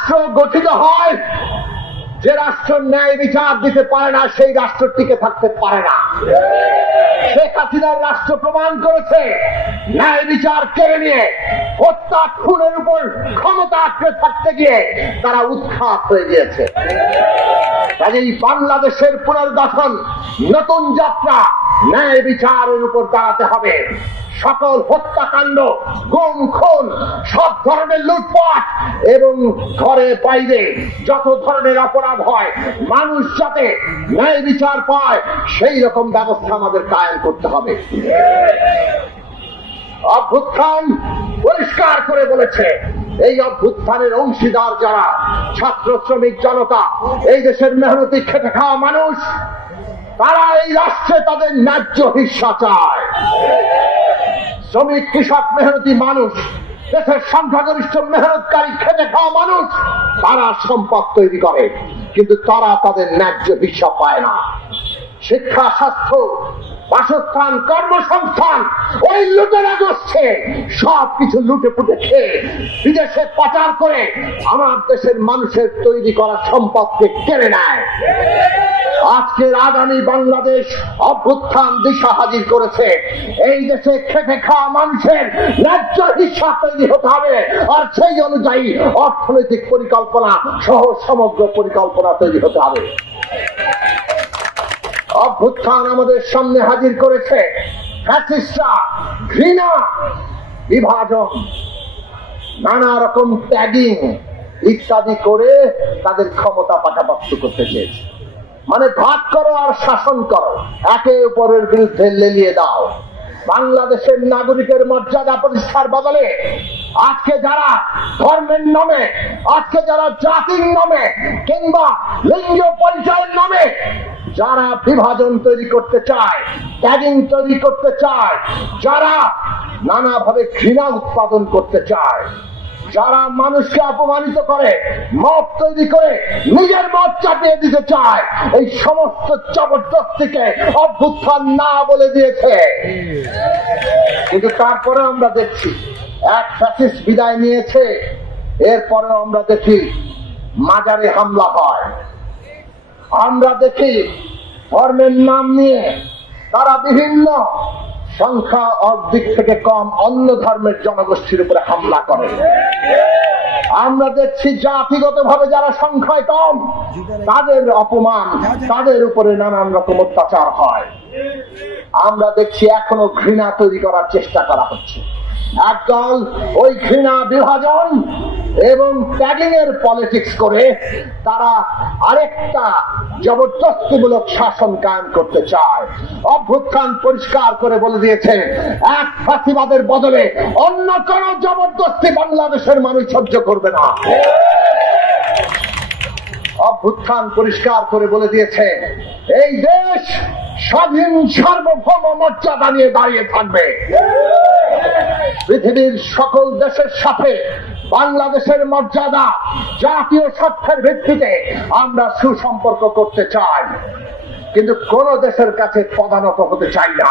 রাষ্ট্র গঠিত হয়, যে রাষ্ট্র ন্যায় বিচার দিতে পারে না সেই রাষ্ট্র টিকে থাকতে পারে না। শেখ হাসিনার রাষ্ট্র প্রমাণ করেছে ন্যায় বিচার কেড়ে নিয়ে হত্যা খুনের উপর ক্ষমতা আঁকড়ে থাকতে গিয়ে তারা উৎখাত হয়ে গিয়েছে। কাজেই বাংলাদেশের পুনর্গঠন নতুন যাত্রা, ন্যায় বিচারের উপর দাঁড়াতে হবে। সকল হত্যাকাণ্ড, গুম খুন, সব ধরনের লুটপাট এবং ঘরে বাইরে যত ধরনের অপরাধ হয়, মানুষ যাতে ন্যায় বিচার পায় সেই রকম ব্যবস্থা আমাদের কায়েম করতে হবে। অভ্যুত্থান পরিষ্কার করে বলেছে, এই অভ্যুত্থানের অংশীদার যারা ছাত্র, শ্রমিক, জনতা, এই দেশের মেহনতি খেটে খাওয়া মানুষ, তারা এই রাষ্ট্রে তাদের ন্যায্য হিস্সা চায়। শ্রমিক, কৃষক, মেহনতি মানুষ, দেশের সংখ্যাগরিষ্ঠ মেহনতকারী খেটে খাওয়া মানুষ, তারা সম্পদ তৈরি করে, কিন্তু তারা তাদের ন্যায্য হিস্সা পায় না। শিক্ষা, স্বাস্থ্য, বাসস্থান, কর্মসংস্থান ওই লুটেরা গোষ্ঠী সবকিছু লুটে পুটে খেয়ে বিদেশে পাচার করে আমার দেশের মানুষের তৈরি করা সম্পদকে কেড়ে নেয়। আজকের আগামী বাংলাদেশ অভ্যুত্থান দিশা হাজির করেছে। এই দেশে খেটে খাওয়া মানুষের ন্যায্য হিস্সা তৈরি হতে হবে, আর সেই অনুযায়ী অর্থনৈতিক পরিকল্পনা সহ সমগ্র পরিকল্পনা তৈরি হতে হবে। অভ্যুত্থান আমাদের সামনে হাজির করেছে ফ্যাসিস্টরা ঘৃণা, বিভাজন, নানা রকম ট্যাগিং ইত্যাদি করে তাদের ক্ষমতা পাকাপাক্ত করতে চেয়েছে। মানে ভাগ করো আর শাসন করো, একে অপরের বিরুদ্ধে লেলিয়ে দাও। বাংলাদেশের নাগরিকের মর্যাদা প্রতিষ্ঠার বদলে আজকে যারা ধর্মের নামে, আজকে যারা জাতির নামে কিংবা লিঙ্গীয় পরিচয়ের নামে যারা বিভাজন তৈরি করতে চায়, ট্যাগিং তৈরি করতে চায়, যারা নানাভাবে ঘৃণা উৎপাদন করতে চায়, যারা মানুষকে অপমানিত করে, মত তৈরি করে নিজের মত চাপিয়ে দিতে চায়, এই সমস্ত জবরদস্তিকে অভ্যুত্থান না বলে দিয়েছে। কিন্তু তারপরে আমরা দেখছি এক ফ্যাসিস্ট বিদায় নিয়েছে, এরপরে আমরা দেখি মাজারে হামলা হয়। আমরা দেখি ধর্মের নাম নিয়ে তারা বিভিন্ন সংখ্যা অর্ধেক থেকে কম অন্য ধর্মের জনগোষ্ঠীর উপরে হামলা করে। আমরা দেখছি জাতিগত ভাবে যারা সংখ্যায় কম তাদের অপমান, তাদের উপরে নানান রকম অত্যাচার হয়। আমরা দেখছি এখনো ঘৃণা তৈরি করার চেষ্টা করা হচ্ছে। একদল ওই ঘৃণা, বিভাজন এবং ট্যাগিং এর পলিটিক্স করে তারা আরেকটা জবরদস্তিমূলক শাসন কায়েম করতে চায়। অভ্যুত্থান পরিষ্কার করে বলে দিয়েছে, এক ফাঁসিবাদের বদলে অন্য কোন জবরদস্তি বাংলাদেশের মানুষ সহ্য করবে না। অভ্যুত্থান পরিষ্কার করে বলে দিয়েছে, এই দেশ স্বাধীন সার্বভৌম মর্যাদা নিয়ে দাঁড়িয়ে থাকবে। পৃথিবীর সকল দেশের সাথে বাংলাদেশের মর্যাদা জাতীয় স্বার্থের ভিত্তিতে আমরা সুসম্পর্ক করতে চাই, কিন্তু কোন দেশের কাছে পদানত হতে চাই না।